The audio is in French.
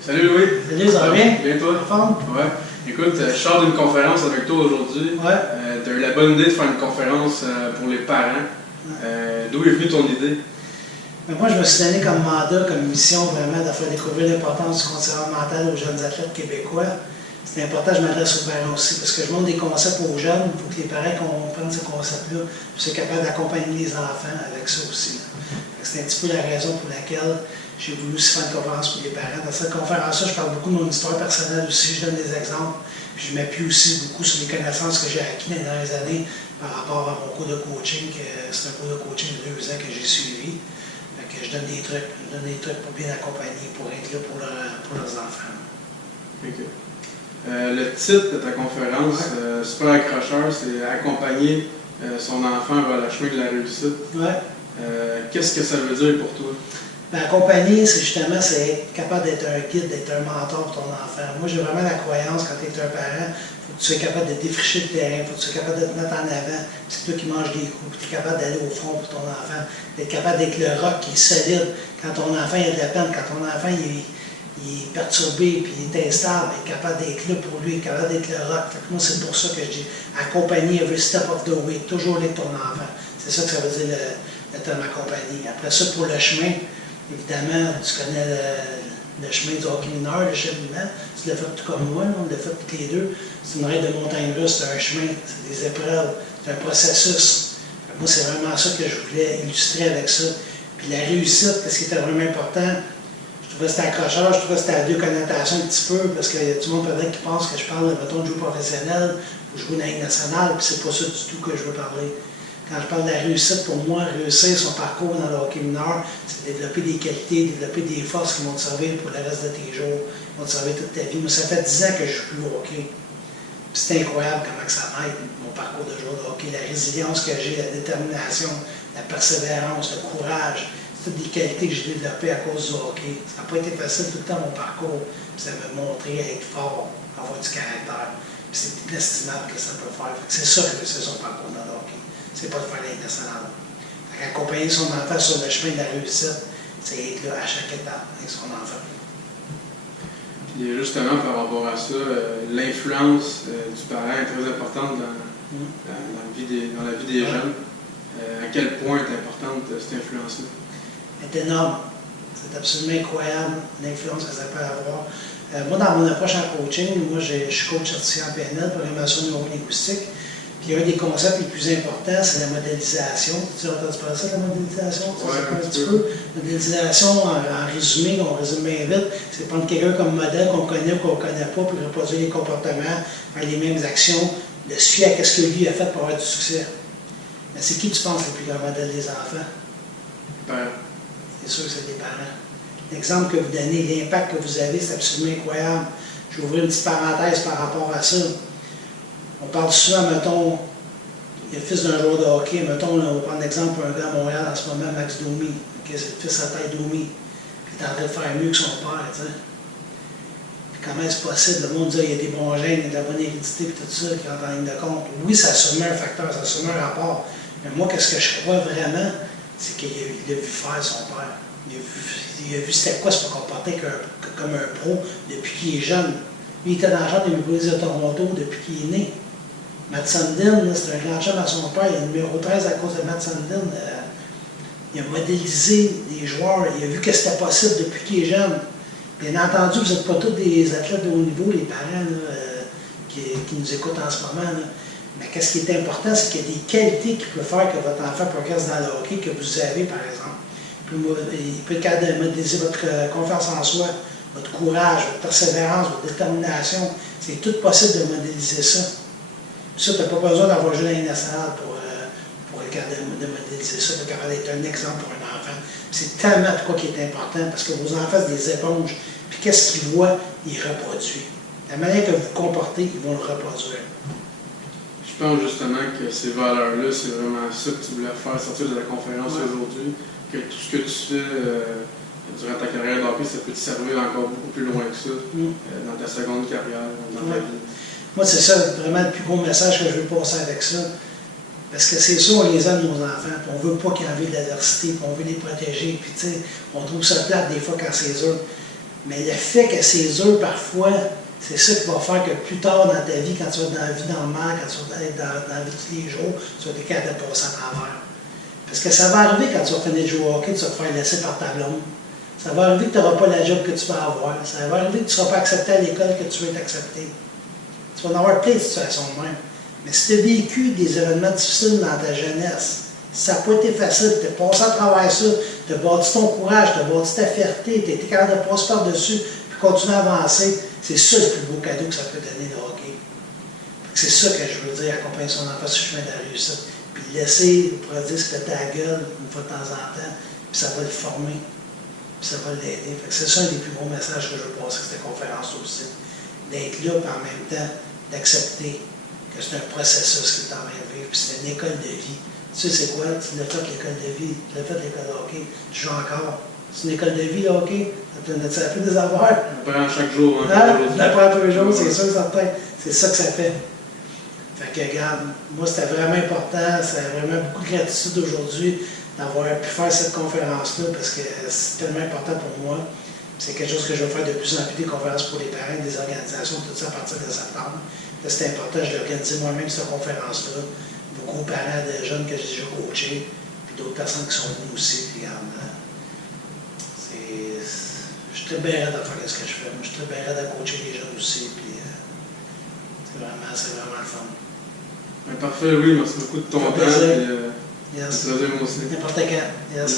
Salut Louis! Salut, ça va bien? Bien toi? En forme? Ouais. Écoute, je sors d'une conférence avec toi aujourd'hui. Ouais. Tu as eu la bonne idée de faire une conférence pour les parents. D'où est venue ton idée? Mais moi, je me suis donné comme mandat, comme mission vraiment de faire découvrir l'importance du conseiller mental aux jeunes athlètes québécois. C'est important, je m'adresse aux parents aussi, parce que je montre des concepts aux jeunes, il faut que les parents comprennent ces concepts-là, puis soient capables d'accompagner les enfants avec ça aussi. C'est un petit peu la raison pour laquelle j'ai voulu aussi faire une conférence pour les parents. Dans cette conférence-là, je parle beaucoup de mon histoire personnelle aussi, je donne des exemples, puis je m'appuie aussi beaucoup sur les connaissances que j'ai acquises dans les dernières années par rapport à mon cours de coaching, c'est un cours de coaching de 2 ans que j'ai suivi. Je donne des trucs pour bien accompagner, pour être là pour leurs enfants. Okay. Le titre de ta conférence, super accrocheur, c'est accompagner son enfant vers le chemin de la réussite. Ouais. Qu'est-ce que ça veut dire pour toi? Ben, accompagner, c'est justement être capable d'être un guide, d'être un mentor pour ton enfant. Moi, j'ai vraiment la croyance, quand tu es un parent, il faut que tu sois capable de défricher le terrain, il faut que tu sois capable de te mettre en avant. C'est toi qui manges des coups, tu es capable d'aller au front pour ton enfant, d'être capable d'être le roc qui est solide. Quand ton enfant il a de la peine, quand ton enfant il est perturbé puis il est instable, être capable d'être là pour lui, être capable d'être le roc. Moi, c'est pour ça que je dis accompagner every step of the way, toujours avec ton enfant. C'est ça que ça veut dire le terme accompagner. Après ça, pour le chemin, évidemment, tu connais le chemin du hockey mineur, le cheminement. Tu l'as fait tout comme moi, on l'a fait tous les deux. C'est une raide de montagne russe, c'est un chemin, c'est des épreuves, c'est un processus. Moi, c'est vraiment ça que je voulais illustrer avec ça. Puis la réussite, ce qui était vraiment important, je trouvais que c'était accrocheur, je trouvais que c'était à deux connotations un petit peu, parce que tout le monde peut-être qui pense que je parle de jeu professionnel ou jouer dans la Ligue nationale, puis c'est pas ça du tout que je veux parler. Quand je parle de la réussite, pour moi, réussir son parcours dans le hockey mineur, c'est développer des qualités, développer des forces qui vont te servir pour le reste de tes jours, qui vont te servir toute ta vie. Moi, ça fait 10 ans que je joue plus au hockey. C'est incroyable comment ça m'aide, mon parcours de joueur de hockey, la résilience que j'ai, la détermination, la persévérance, le courage. C'est toutes des qualités que j'ai développées à cause du hockey. Ça n'a pas été facile tout le temps, mon parcours. Puis ça m'a montré à être fort, avoir du caractère. Puis c'est inestimable que ça peut faire. C'est ça que c'est son parcours dans le hockey. C'est pas de faire la Ligue nationale. Accompagner son enfant sur le chemin de la réussite, c'est être là à chaque étape avec son enfant. Puis justement, par rapport à ça, l'influence du parent est très importante dans la vie des jeunes. À quel point est importante cette influence-là? Elle est énorme. C'est absolument incroyable l'influence que ça peut avoir. Moi, dans mon approche en coaching, je suis coach certifié en PNL, programmation neurolinguistique. Puis un des concepts les plus importants, c'est la modélisation. Tu as entendu parler de ça, la modélisation? Oui, un petit peu. Modélisation, en résumé, on résume bien vite, c'est prendre quelqu'un comme modèle qu'on connaît ou qu'on ne connaît pas, puis reproduire les comportements, faire les mêmes actions, de se fier à ce que lui a fait pour avoir du succès. Mais c'est qui tu penses le plus grand modèle des enfants? Les parents. C'est sûr que c'est des parents. L'exemple que vous donnez, l'impact que vous avez, c'est absolument incroyable. Je vais ouvrir une petite parenthèse par rapport à ça. On parle souvent, mettons, il est le fils d'un joueur de hockey, mettons, on va prendre l'exemple pour un gars à Montréal en ce moment, Max Domi. Okay, c'est le fils à tête Domi. Puis il est en train de faire mieux que son père, tu sais. Puis comment est-ce possible? Le monde dit qu'il y a des bons gènes, il y a de la bonne hérédité, puis tout ça, qui rentre en ligne de compte. Oui, ça assume un facteur, ça assume un rapport. Mais moi, qu'est-ce que je crois vraiment, c'est qu'il a vu faire son père. Il a vu c'était quoi se comporter comme un pro depuis qu'il est jeune. Lui, il était dans la chambre des Maple Leafs de Toronto depuis qu'il est né. Matt Sundin, c'est un grand chum à son père, il est numéro 13 à cause de Matt Sundin. Il a modélisé des joueurs, il a vu que c'était possible depuis qu'il est jeune. Bien entendu, vous n'êtes pas tous des athlètes de haut niveau, les parents qui nous écoutent en ce moment. Là. Mais qu'est-ce qui est important, c'est qu'il y a des qualités qui peuvent faire que votre enfant progresse dans le hockey que vous avez, par exemple. Il peut être capable de modéliser votre confiance en soi, votre courage, votre persévérance, votre détermination. C'est tout possible de modéliser ça. Puis ça, tu n'as pas besoin d'avoir joué dans la Ligue nationale pour être capable de modéliser ça, pour être capable d'être un exemple pour un enfant. C'est tellement quoi qui est important, parce que vos enfants, c'est des éponges. Puis qu'est-ce qu'ils voient, ils reproduisent. La manière que vous vous comportez, ils vont le reproduire. Je pense justement que ces valeurs-là, c'est vraiment ça que tu voulais faire sortir de la conférence aujourd'hui, que tout ce que tu fais durant ta carrière d'hockey, ça peut te servir encore beaucoup plus loin que ça, dans ta seconde carrière, dans ta vie. Moi, c'est ça vraiment le plus gros message que je veux passer avec ça. Parce que c'est ça, on les aime, nos enfants, puis on ne veut pas qu'ils en vivent de l'adversité, puis on veut les protéger, puis tu sais, on trouve ça plate des fois quand c'est dur. Mais le fait que c'est dur parfois, c'est ça qui va faire que plus tard dans ta vie, quand tu vas être dans la vie normale, quand tu vas être dans la vie de tous les jours, tu vas être capable de passer à travers. Parce que ça va arriver quand tu vas finir de jouer au hockey, tu vas te faire laisser par ta blonde. Ça va arriver que tu n'auras pas la job que tu vas avoir. Ça va arriver que tu ne seras pas accepté à l'école que tu veux être accepté. Tu vas en avoir plein de situations de même. Mais si tu as vécu des événements difficiles dans ta jeunesse, ça n'a pas été facile, tu as passé à travers ça, tu as bâti ton courage, tu as bâti ta fierté, tu as été capable de passer par-dessus, puis continuer à avancer, c'est ça le plus beau cadeau que ça peut donner le hockey. C'est ça que je veux dire, accompagner son enfant sur le chemin de la réussite. Puis laisser, on pourrait dire, se péter la gueule une fois de temps en temps, puis ça va le former, puis ça va l'aider. C'est ça un des plus gros messages que je veux passer avec cette conférence aussi. D'être là, puis en même temps, d'accepter que c'est un processus qui est en train de vivre, puis c'est une école de vie. Tu sais, c'est quoi? Tu l'as fait l'école de vie, tu l'as fait l'école de hockey, tu joues encore. C'est une école de vie, le hockey. Ça a pu des avoirs. On apprend chaque jour. On apprend tous les jours, c'est sûr, certain. C'est ça que ça fait. Fait que, regarde, moi, c'était vraiment important. C'est vraiment beaucoup de gratitude aujourd'hui d'avoir pu faire cette conférence-là parce que c'est tellement important pour moi. C'est quelque chose que je vais faire de plus en plus, des conférences pour les parents, des organisations, tout ça à partir de septembre. C'est important, je l'ai organisé moi-même, cette conférence-là. Beaucoup de parents de jeunes que j'ai déjà coachés, puis d'autres personnes qui sont venues aussi. Puis, regarde, je suis très bien raide à faire ce que je fais. Moi, je suis très bien raide à coacher les jeunes aussi. Puis, c'est vraiment le fun. Ben, parfait, oui, merci beaucoup de ton temps. Yes. Merci aussi. N'importe quand. Yes.